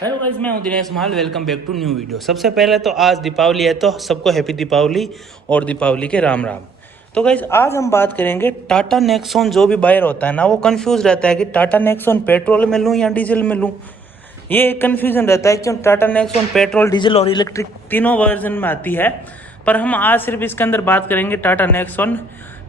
Hello guys, मैं हूं Dinesh Mal. Welcome back to new video. सबसे पहले तो आज दीपावली है, तो सबको हैप्पी दीपावली और दीपावली के राम राम। तो गाइस आज हम बात करेंगे टाटा नेक्सॉन। जो भी बायर होता है ना, वो कंफ्यूज रहता है कि टाटा नेक्सॉन पेट्रोल में लूँ या डीजल में लूँ। ये कन्फ्यूजन रहता है क्यों टाटा नेक्सॉन पेट्रोल, डीजल और इलेक्ट्रिक तीनों वर्जन में आती है। पर हम आज सिर्फ इसके अंदर बात करेंगे टाटा नेक्सॉन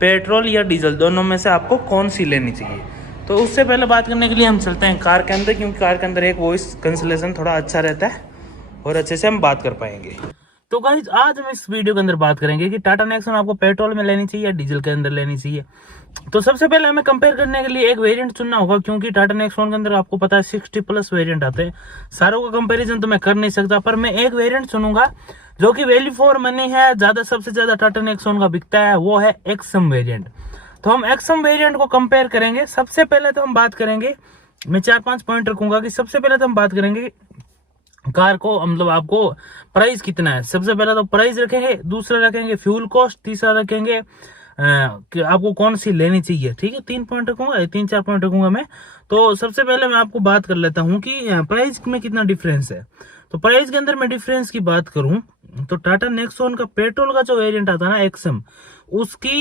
पेट्रोल या डीजल, दोनों में से आपको कौन सी लेनी चाहिए। तो उससे पहले बात करने के लिए हम चलते हैं कार के अंदर, क्योंकि कार के अंदर एक वॉइस कैंसिलेशन थोड़ा अच्छा रहता है और अच्छे से हम बात कर पाएंगे। तो गाइज आज हम इस वीडियो के अंदर बात करेंगे कि टाटा नेक्सॉन आपको पेट्रोल में लेनी चाहिए या डीजल के अंदर लेनी चाहिए। तो सबसे पहले हमें कंपेयर करने के लिए एक वेरिएंट चुनना होगा, क्योंकि टाटा नेक्सॉन के अंदर आपको पता है 60+ वेरिएंट आते हैं। सारों का कंपैरिजन तो मैं कर नहीं सकता, पर मैं एक वेरिएंट चुनूंगा जो कि वैल्यू फॉर मनी है, सबसे ज्यादा टाटा नेक्सॉन का बिकता है, वो है एक्सम वेरिएंट। तो हम एक्सम वेरिएंट को कंपेयर करेंगे। सबसे पहले तो हम बात करेंगे, मैं 4-5 पॉइंट रखूंगा कि सबसे पहले तो हम बात करेंगे कार को, मतलब आपको प्राइस कितना है। सबसे पहले तो प्राइस रखेंगे, दूसरा रखेंगे फ्यूल कॉस्ट, तीसरा रखेंगे कि आपको कौन सी लेनी चाहिए। ठीक है, 3 पॉइंट रखूंगा, 3-4 पॉइंट रखूंगा मैं। तो सबसे पहले मैं आपको बात कर लेता हूं कि प्राइस में कितना डिफरेंस है। तो प्राइस के अंदर मैं डिफरेंस की बात करूं तो टाटा नेक्सॉन का पेट्रोल का जो वेरिएंट आता है ना एक्सम, उसकी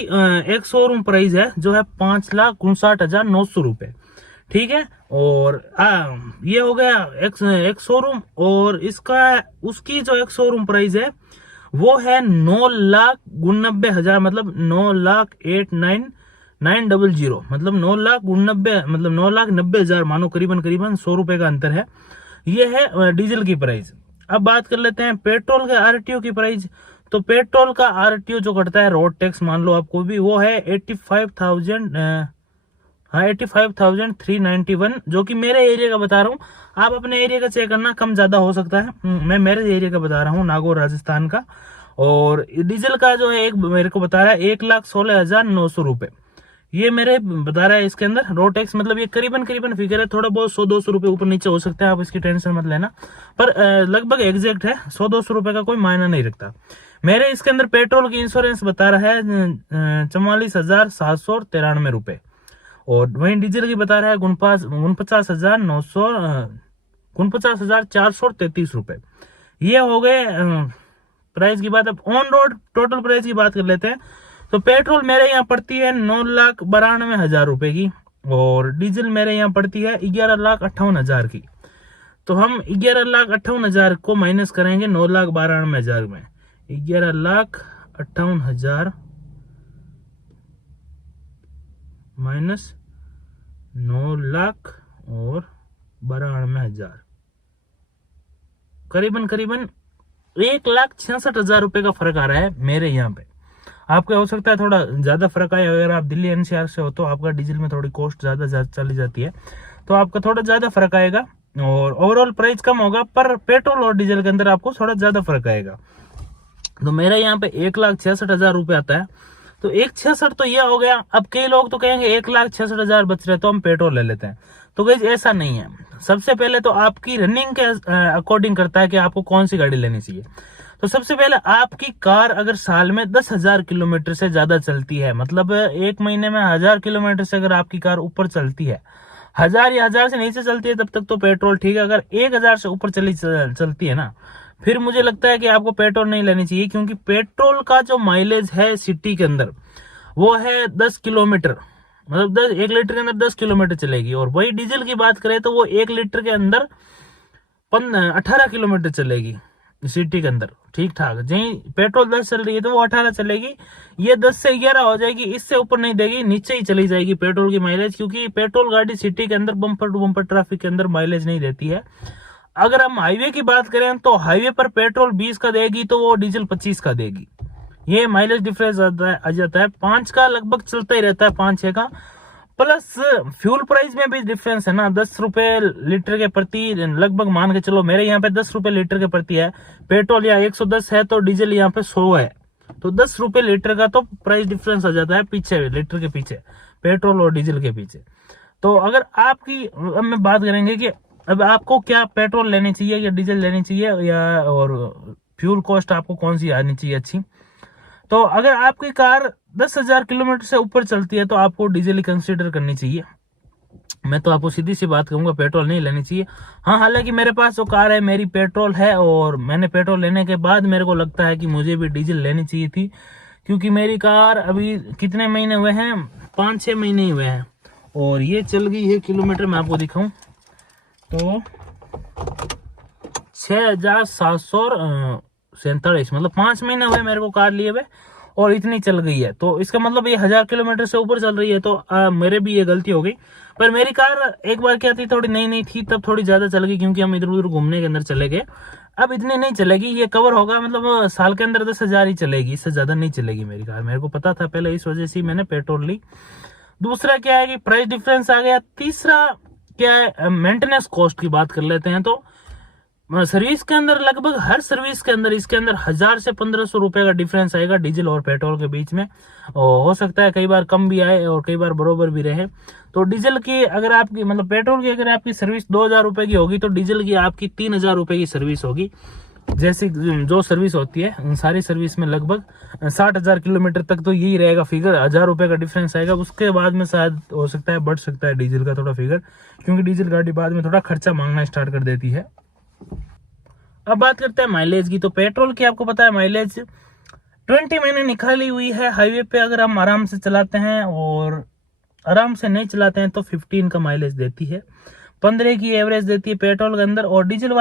एक शोरूम प्राइस है जो है 5,59,900 रुपए। ठीक है, और ये हो गया एक शोरूम, और इसका उसकी जो एक शोरूम प्राइस है वो है 9,99,000, मतलब 9,08,900, मतलब 9,99,000, मतलब 9,90,000, मानो करीबन 100 रुपए का अंतर है। ये है डीजल की प्राइस। अब बात कर लेते हैं पेट्रोल के आरटीओ की प्राइस। तो पेट्रोल का आरटीओ जो कटता है, रोड टैक्स मान लो आपको भी, वो है 85,391, जो कि मेरे एरिया का बता रहा हूँ। आप अपने एरिया का चेक करना, कम ज्यादा हो सकता है। मैं मेरे एरिया का बता रहा हूँ, नागौर राजस्थान का। और डीजल का जो है एक मेरे को बता रहा है 1,16,900 रुपए, ये मेरे बता रहा है। इसके अंदर रोड टैक्स, मतलब ये करीबन फिगर है, थोड़ा बहुत 100-200 रुपए ऊपर नीचे हो सकता है, आप इसकी टेंशन मत लेना। पर लगभग एग्जैक्ट है, 100-200 रुपए का कोई मायना नहीं रखता। मेरे इसके अंदर पेट्रोल की इंश्योरेंस बता रहा है 44,793 रुपए, और वहीं डीजल की बता रहा है 49,433 रुपए। ये हो गए प्राइस की बात। अब ऑन रोड टोटल प्राइस की बात कर लेते हैं। तो पेट्रोल मेरे यहाँ पड़ती है 9,92,000 रुपए की, और डीजल मेरे यहाँ पड़ती है 11,58,000 की। तो हम 11,58,000 को माइनस करेंगे 9,92,000 में। 11,58,000 माइनस 9,92,000, करीबन 1,66,000 रुपए का फर्क आ रहा है मेरे यहाँ पे। आपका हो सकता है थोड़ा ज्यादा फर्क आए, अगर आप दिल्ली एनसीआर से हो तो आपका डीजल में थोड़ी कॉस्ट ज्यादा चली जाती है, तो आपका थोड़ा ज्यादा फर्क आएगा और ओवरऑल प्राइस कम होगा, पर पेट्रोल और डीजल के अंदर आपको थोड़ा ज्यादा फर्क आएगा। तो मेरे यहाँ पे 1,66,000 रुपए आता है। तो 1,66 तो यह हो गया। अब कई लोग तो कहेंगे 1,66,000 बच रहे तो हम पेट्रोल ले लेते हैं। तो गाइस ऐसा नहीं है। सबसे पहले तो आपकी रनिंग के अकॉर्डिंग करता है कि आपको कौन सी गाड़ी लेनी चाहिए। तो सबसे पहले आपकी कार अगर साल में 10,000 किलोमीटर से ज्यादा चलती है, मतलब एक महीने में 1,000 किलोमीटर से अगर आपकी कार ऊपर चलती है, 1,000 या 1,000 से नीचे चलती है तब तक तो पेट्रोल ठीक है। अगर 1,000 से ऊपर चलती है ना, फिर मुझे लगता है कि आपको पेट्रोल नहीं लेनी चाहिए, क्योंकि पेट्रोल का जो माइलेज है सिटी के अंदर वो है 10 किलोमीटर, मतलब 1 लीटर के अंदर 10 किलोमीटर चलेगी। और वही डीजल की बात करें तो वो 1 लीटर के अंदर 18 किलोमीटर चलेगी सिटी के अंदर, ठीक ठाक। जहीं पेट्रोल 10 चल रही है तो वो 18 चलेगी, ये 10 से 11 हो जाएगी, इससे ऊपर नहीं देगी, नीचे ही चली जाएगी पेट्रोल की माइलेज, क्योंकि पेट्रोल गाड़ी सिटी के अंदर बम्पर टू बम्पर ट्रैफिक के अंदर माइलेज नहीं देती है। अगर हम हाईवे की बात करें तो हाईवे पर पेट्रोल 20 का देगी तो वो डीजल 25 का देगी। ये माइलेज डिफरेंस आ जाता है, 5 का लगभग चलता ही रहता है, 5-6 का। प्लस फ्यूल प्राइस में भी डिफरेंस है ना, 10 रुपए लीटर के प्रति, लगभग मान के चलो मेरे यहाँ पे 10 रुपए लीटर के प्रति है पेट्रोल, या 110 है तो डीजल यहाँ पे 100 है। तो 10 रुपए लीटर का तो प्राइस डिफरेंस आ जाता है पीछे, लीटर के पीछे, पेट्रोल और डीजल के पीछे। तो अगर आपकी, अब मैं बात करेंगे कि अब आपको क्या पेट्रोल लेनी चाहिए या डीजल लेनी चाहिए, या और फ्यूल कॉस्ट आपको कौन सी आनी चाहिए अच्छी। तो अगर आपकी कार 10,000 किलोमीटर से ऊपर चलती है तो आपको डीजल ही कंसीडर करनी चाहिए। मैं तो आपको सीधी सी बात कहूंगा, पेट्रोल नहीं लेनी चाहिए। हाँ, हालांकि मेरे पास जो कार है मेरी पेट्रोल है, और मैंने पेट्रोल लेने के बाद मेरे को लगता है कि मुझे भी डीजल लेनी चाहिए थी, क्योंकि मेरी कार अभी कितने महीने हुए हैं, 5-6 महीने ही हुए हैं, और ये चल गई है किलोमीटर, मैं आपको दिखाऊं तो 6747, मतलब 5 महीने हुए मेरे को कार लिए हुए, और इतनी चल गई है। तो इसका मतलब ये 1000 किलोमीटर से ऊपर चल रही है। तो मेरे भी ये गलती हो गई। पर मेरी कार एक बार क्या थी, थोड़ी नई नई थी, तब थोड़ी ज्यादा चल गई, क्योंकि हम इधर उधर घूमने के अंदर चले गए। अब इतनी नहीं चलेगी, ये कवर होगा, मतलब साल के अंदर 10,000 ही चलेगी, इससे ज्यादा नहीं चलेगी मेरी कार। मेरे को पता था पहले, इस वजह से मैंने पेट्रोल ली। दूसरा क्या है कि प्राइस डिफरेंस आ गया। तीसरा क्या है, मेंटेनेंस कॉस्ट की बात कर लेते हैं। तो सर्विस के अंदर लगभग हर सर्विस के अंदर इसके अंदर 1000 से 1500 रुपए का डिफरेंस आएगा डीजल और पेट्रोल के बीच में। और हो सकता है कई बार कम भी आए और कई बार बरोबर भी रहे। तो डीजल की अगर आपकी, मतलब पेट्रोल की अगर आपकी सर्विस 2000 रुपए की होगी, तो डीजल की आपकी 3000 रुपए की सर्विस होगी। जैसे जो सर्विस होती है सारी सर्विस में लगभग 60,000 किलोमीटर तक तो यही रहेगा फिगर, 1000 रुपए का डिफरेंस आएगा। उसके बाद में शायद हो सकता है बढ़ सकता है डीजल का थोड़ा फिगर, क्योंकि डीजल गाड़ी बाद में थोड़ा खर्चा मांगना स्टार्ट कर देती है। अब बात करते हैं माइलेज की। तो पेट्रोल की आपको पता है माइलेज 20 मैंने निकाली हुई है। हाईवे पे अगर हम आराम से चलाते हैं और आराम से नहीं चलाते हैं तो 15 का माइलेज देती है, 15 की एवरेज देती है पेट्रोल के अंदर। और डीजल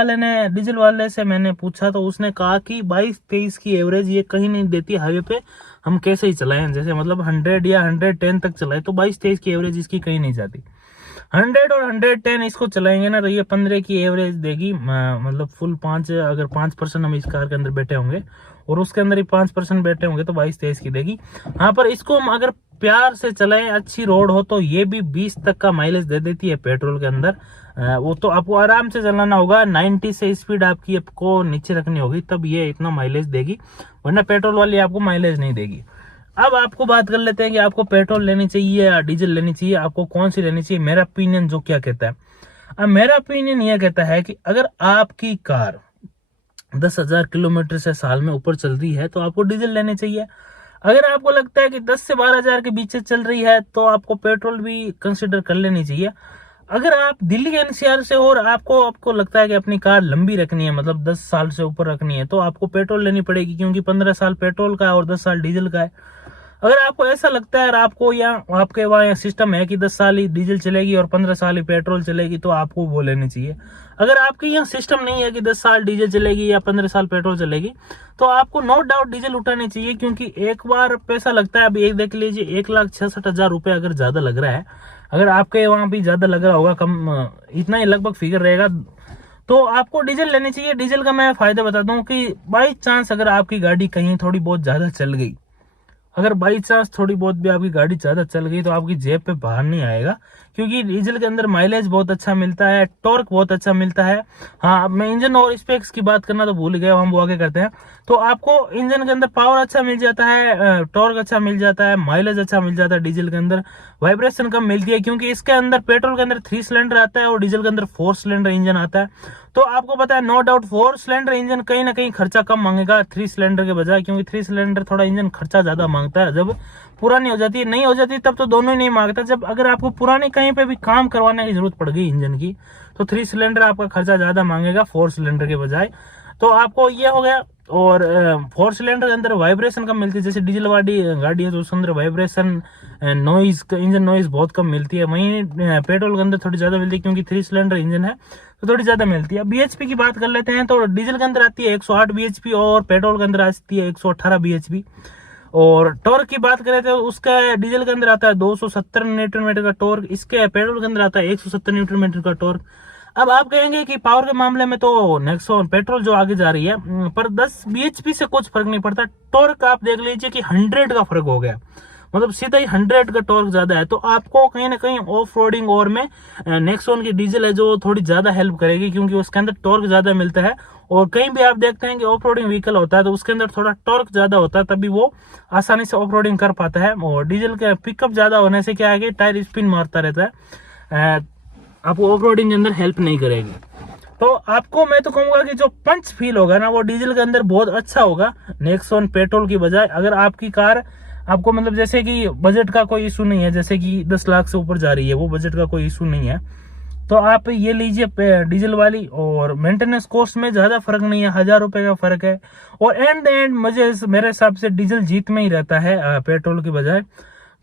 वाले से मैंने पूछा तो उसने कहा कि 22-23 की एवरेज ये कहीं नहीं देती। हाईवे पे हम कैसे ही चलाएं, जैसे मतलब 100 या 110 तक चलाए तो 22-23 की एवरेज इसकी कहीं नहीं जाती। 100 और 110 इसको चलाएंगे ना तो ये 15 की एवरेज देगी। मतलब फुल 5, अगर 5% हम इस कार के अंदर बैठे होंगे और उसके अंदर ही 5% बैठे होंगे तो 22-23 की देगी। हाँ, पर इसको हम अगर प्यार से चलाएं, अच्छी रोड हो, तो ये भी 20 तक का माइलेज दे देती है पेट्रोल के अंदर। वो तो आपको आराम से चलाना होगा, 90 से स्पीड आपकी आपको नीचे रखनी होगी, तब ये इतना माइलेज देगी, वरना पेट्रोल वाली आपको माइलेज नहीं देगी। अब आपको बात कर लेते हैं कि आपको पेट्रोल लेनी चाहिए या डीजल लेनी चाहिए, आपको कौन सी लेनी चाहिए। मेरा ओपिनियन जो क्या कहता है, अब मेरा ओपिनियन यह कहता है कि अगर आपकी कार 10,000 किलोमीटर से साल में ऊपर चल रही है तो आपको डीजल लेनी चाहिए। अगर आपको लगता है कि 10 से 12,000 के बीच चल रही है तो आपको पेट्रोल भी कंसिडर कर लेनी चाहिए। अगर आप दिल्ली एनसीआर से और आपको लगता है कि अपनी कार लंबी रखनी है, मतलब 10 साल से ऊपर रखनी है, तो आपको पेट्रोल लेनी पड़ेगी, क्योंकि 15 साल पेट्रोल का है और 10 साल डीजल का है। अगर आपको ऐसा लगता है और आपको आपके वहाँ सिस्टम है कि 10 साल ही डीजल चलेगी और 15 साल ही पेट्रोल चलेगी, तो आपको वो लेनी चाहिए। अगर आपके यहाँ सिस्टम नहीं है कि 10 साल डीजल चलेगी या 15 साल पेट्रोल चलेगी, तो आपको नो डाउट डीजल उठानी चाहिए, क्योंकि एक बार पैसा लगता है। अभी एक देख लीजिए, 1,66,000 रुपए अगर ज्यादा लग रहा है, अगर आपके वहां भी ज्यादा लग रहा होगा, कम इतना ही लगभग फिगर रहेगा, तो आपको डीजल लेनी चाहिए। डीजल का मैं फायदा बताता हूँ कि बाई चांस अगर आपकी गाड़ी कहीं थोड़ी बहुत ज्यादा चल गई, अगर बाई चांस थोड़ी बहुत भी आपकी गाड़ी ज्यादा चल गई, तो आपकी जेब पे बाहर नहीं आएगा, क्योंकि डीजल के अंदर माइलेज बहुत अच्छा मिलता है, टॉर्क बहुत अच्छा मिलता है। हाँ, मैं इंजन और स्पेक्स की बात करना तो भूल गया, हम वो आगे करते हैं। तो आपको इंजन के अंदर पावर अच्छा मिल जाता है, टॉर्क अच्छा मिल जाता है, माइलेज अच्छा मिल जाता है। डीजल के अंदर वाइब्रेशन कम मिलती है, क्योंकि इसके अंदर पेट्रोल के अंदर 3 सिलेंडर आता है और डीजल के अंदर 4 सिलेंडर इंजन आता है। तो आपको पता है नो डाउट 4 सिलेंडर इंजन कहीं ना कहीं खर्चा कम मांगेगा 3 सिलेंडर के बजाय, क्योंकि 3 सिलेंडर थोड़ा इंजन खर्चा ज्यादा मांगता है। जब पुरानी हो जाती है, नहीं हो जाती तब तो दोनों ही नहीं मांगता। जब अगर आपको पुरानी कहीं पे भी काम करवाने की जरूरत पड़ गई इंजन की, तो 3 सिलेंडर आपका खर्चा ज्यादा मांगेगा 4 सिलेंडर के बजाय। तो आपको ये हो गया। और 4 सिलेंडर के अंदर वाइब्रेशन कम मिलती है, जैसे डीजल वाली गाड़ी है तो उसके अंदर वाइब्रेशन नॉइज, इंजन नॉइज बहुत कम मिलती है। वहीं पेट्रोल के अंदर थोड़ी ज्यादा मिलती है, क्योंकि 3 सिलेंडर इंजन है तो थोड़ी ज्यादा मिलती है। बीएचपी की बात कर लेते हैं, तो डीजल के अंदर आती है 108 बीएचपी और पेट्रोल के अंदर आती है 118 बीएचपी। और टॉर्क की बात करें तो उसका डीजल के अंदर आता है 270 न्यूटन मीटर का टॉर्क, इसके पेट्रोल के अंदर आता है 170 न्यूटन मीटर का टॉर्क। अब आप कहेंगे कि पावर के मामले में तो नेक्सॉन पेट्रोल जो आगे जा रही है, पर 10 बीएचपी से कुछ फर्क नहीं पड़ता। टॉर्क आप देख लीजिए कि 100 का फर्क हो गया, मतलब सीधा ही 100 का टॉर्क ज्यादा है। तो आपको कहीं ना कहीं ऑफ रोडिंग और में नेक्सॉन की डीजल है जो थोड़ी ज्यादा हेल्प करेगी, क्योंकि उसके अंदर टॉर्क ज्यादा मिलता है। और कहीं भी आप देखते हैं कि ऑफ रोडिंग व्हीकल होता है तो उसके अंदर थोड़ा टॉर्क ज्यादा होता है, तभी वो आसानी से ऑफ रोडिंग कर पाता है। और डीजल का पिकअप ज्यादा होने से क्या है कि टायर स्पिन मारता रहता है, आपको ऑफ रोडिंग के अंदर हेल्प नहीं करेगी। तो आपको मैं तो कहूंगा कि जो पंच फील होगा ना, वो डीजल के अंदर बहुत अच्छा होगा नेक्सॉन पेट्रोल की बजाय। अगर आपकी कार आपको मतलब जैसे कि बजट का कोई इशू नहीं है, जैसे कि 10 लाख से ऊपर जा रही है वो बजट का कोई इशू नहीं है, तो आप ये लीजिए डीजल वाली। और मेंटेनेंस कॉस्ट में ज्यादा फर्क नहीं है, 1000 रुपए का फर्क है। और एंड मुझे मेरे हिसाब से डीजल जीत में ही रहता है पेट्रोल की बजाय।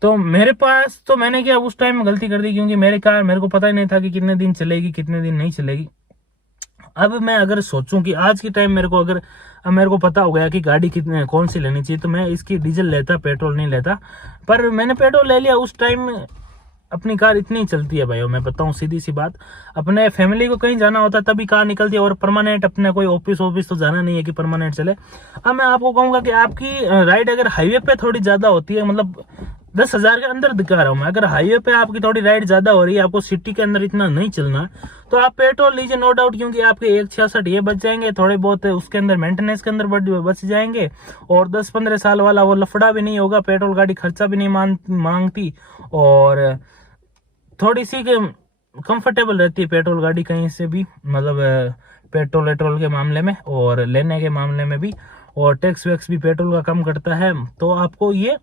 तो मेरे पास तो मैंने क्या उस टाइम में गलती कर दी, क्योंकि मेरी कार मेरे को पता ही नहीं था कि कितने दिन चलेगी कितने दिन नहीं चलेगी। अब मैं अगर सोचूं कि आज के टाइम मेरे को पता हो गया कि गाड़ी कितने कौन सी लेनी चाहिए, तो मैं इसकी डीजल लेता, पेट्रोल नहीं लेता। पर मैंने पेट्रोल ले लिया उस टाइम में। अपनी कार इतनी ही चलती है भाइयों, मैं बताऊं सीधी सी बात। अपने फैमिली को कहीं जाना होता है तभी कार निकलती है, और परमानेंट अपने कोई ऑफिस तो जाना नहीं है कि परमानेंट चले। अब मैं आपको कहूंगा कि आपकी राइड अगर हाईवे पे थोड़ी ज्यादा होती है, मतलब 10,000 के अंदर दिखा रहा हूं मैं, अगर हाईवे पे आपकी थोड़ी राइड ज्यादा हो रही है, आपको सिटी के अंदर इतना नहीं चलना, तो आप पेट्रोल लीजिए नो डाउट, क्योंकि आपके 1,66 ये बच जाएंगे, थोड़े बहुत उसके अंदर मेंटेनेंस के अंदर बच जाएंगे, और 10-15 साल वाला वो लफड़ा भी नहीं होगा। पेट्रोल गाड़ी खर्चा भी नहीं मांगती, और थोड़ी सी कंफर्टेबल रहती है पेट्रोल गाड़ी कहीं से भी, मतलब पेट्रोल के मामले में और लेने के मामले में भी। और टैक्स वैक्स भी पेट्रोल का कम करता है, तो आपको ये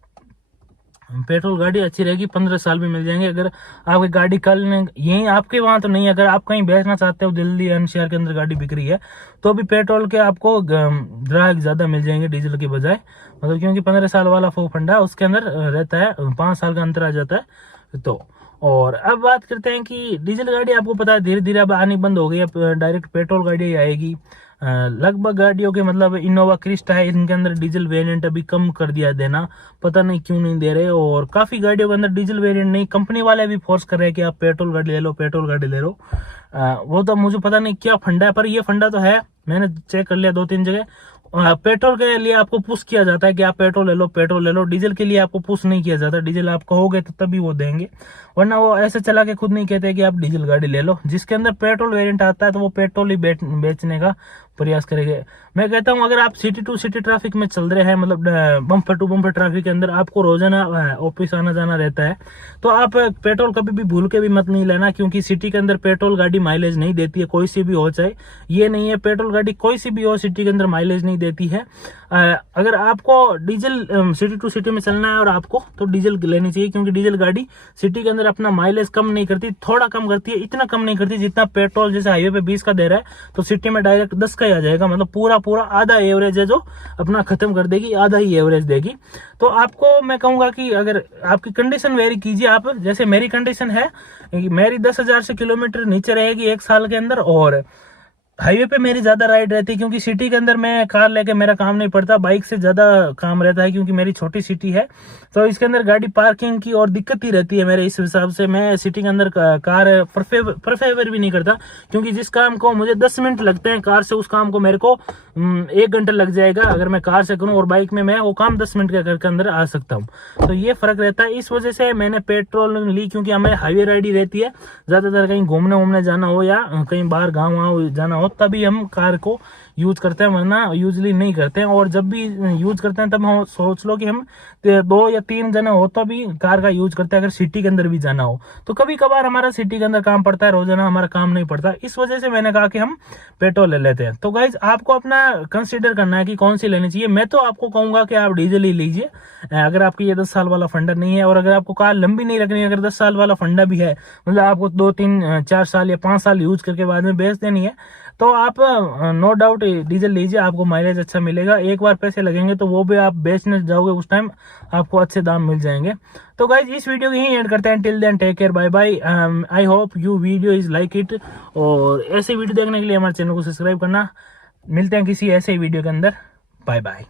पेट्रोल गाड़ी अच्छी रहेगी। 15 साल भी मिल जाएंगे। अगर आपकी गाड़ी कल यही आपके वहां तो नहीं, अगर आप कहीं बेचना चाहते हो, दिल्ली एनसीआर के अंदर गाड़ी बिक रही है, तो भी पेट्रोल के आपको ग्राहक ज्यादा मिल जाएंगे डीजल की बजाय, मतलब क्योंकि 15 साल वाला फंडा उसके अंदर रहता है, 5 साल का अंतर आ जाता है। तो और अब बात करते हैं कि डीजल गाड़ी, आपको पता है धीरे धीरे अब आनी बंद हो गई, अब डायरेक्ट पेट्रोल गाड़ी आएगी। लगभग गाड़ियों के, मतलब इनोवा क्रिस्टा है, इनके अंदर डीजल वेरिएंट अभी कम कर दिया देना, पता नहीं क्यों नहीं दे रहे। और काफी गाड़ियों के अंदर डीजल वेरिएंट नहीं, कंपनी वाले भी फोर्स कर रहे हैं कि आप पेट्रोल गाड़ी ले लो, पेट्रोल गाड़ी ले लो। वो तो मुझे पता नहीं क्या फंडा है, पर ये फंडा तो है, मैंने चेक कर लिया 2-3 जगह। पेट्रोल के लिए आपको पुश किया जाता है कि आप पेट्रोल ले लो, पेट्रोल ले लो। डीजल के लिए आपको पुश नहीं किया जाता, डीजल आप कहोगे तो तभी वो देंगे, वरना वो ऐसे चला के खुद नहीं कहते कि आप डीजल गाड़ी ले लो। जिसके अंदर पेट्रोल वेरिएंट आता है तो वो पेट्रोल ही बेचने का प्रयास करेंगे। मैं कहता हूं अगर आप सिटी टू सिटी ट्रैफिक में चल रहे हैं, मतलब बम्पर टू बम्पर ट्रैफिक के अंदर आपको रोजाना ऑफिस आना जाना रहता है, तो आप पेट्रोल कभी भी भूल के भी मत नहीं लेना, क्योंकि सिटी के अंदर पेट्रोल गाड़ी माइलेज नहीं देती है, कोई सी भी हो, चाहे ये नहीं है पेट्रोल गाड़ी कोई सी भी हो, सिटी के अंदर माइलेज नहीं देती है। अगर आपको डीजल सिटी टू सिटी में चलना है और आपको, तो डीजल लेनी चाहिए, क्योंकि डीजल गाड़ी सिटी के अंदर अपना माइलेज कम नहीं करती, थोड़ा कम करती है, इतना कम नहीं करती जितना पेट्रोल जैसे हाईवे पे 20 का दे रहा है, तो सिटी में डायरेक्ट 10 का ही आ जाएगा, मतलब पूरा आधा एवरेज है जो अपना खत्म कर देगी, आधा ही एवरेज देगी। तो आपको मैं कहूंगा कि अगर आपकी कंडीशन वेरी कीजिए, आप जैसे मेरी कंडीशन है, मेरी 10,000 से किलोमीटर नीचे रहेगी 1 साल के अंदर, और हाईवे पे मेरी ज्यादा राइड रहती है, क्योंकि सिटी के अंदर मैं कार लेके मेरा काम नहीं पड़ता, बाइक से ज्यादा काम रहता है, क्योंकि मेरी छोटी सिटी है, तो इसके अंदर गाड़ी पार्किंग की और दिक्कत ही रहती है मेरे इस हिसाब से। मैं सिटी के अंदर कार प्रेफर भी नहीं करता, क्योंकि जिस काम को मुझे 10 मिनट लगते हैं कार से, उस काम को मेरे को 1 घंटा लग जाएगा अगर मैं कार से करूं, और बाइक में मैं वो काम 10 मिनट के अंदर आ सकता हूं। तो ये फर्क रहता है, इस वजह से मैंने पेट्रोल ली, क्योंकि हमें हाईवे राइड ही रहती है, ज्यादातर कहीं घूमने जाना हो या कहीं बाहर गाँव जाना हो तभी हम कार को यूज करते हैं, वरना यूजली नहीं करते हैं। और जब भी यूज करते हैं तब हम सोच लो कि हम 2 या 3 जने हो तो भी कार का यूज करते हैं, अगर सिटी के अंदर भी जाना हो तो। कभी कभार हमारा सिटी के अंदर काम पड़ता है, रोजाना हमारा काम नहीं पड़ता, इस वजह से मैंने कहा कि हम पेट्रोल ले लेते हैं। तो गाइज आपको अपना कंसिडर करना है कि कौन सी लेनी चाहिए। मैं तो आपको कहूंगा कि आप डीजल ही लीजिए, अगर आपकी ये 10 साल वाला फंडा नहीं है, और अगर आपको कार लंबी नहीं रखनी है, अगर 10 साल वाला फंडा भी है, मतलब आपको 2-3-4 साल या 5 साल यूज करके बाद में बेच देनी है, तो आप नो डाउट डीजल लीजिए, आपको माइलेज अच्छा मिलेगा। एक बार पैसे लगेंगे तो वो भी आप बेचने जाओगे उस टाइम आपको अच्छे दाम मिल जाएंगे। तो गाइज इस वीडियो को यहीं एंड करते हैं। Till then take care, bye bye. I hope you video is like it, और ऐसे वीडियो देखने के लिए हमारे चैनल को सब्सक्राइब करना। मिलते हैं किसी ऐसे वीडियो के अंदर, बाय बाय।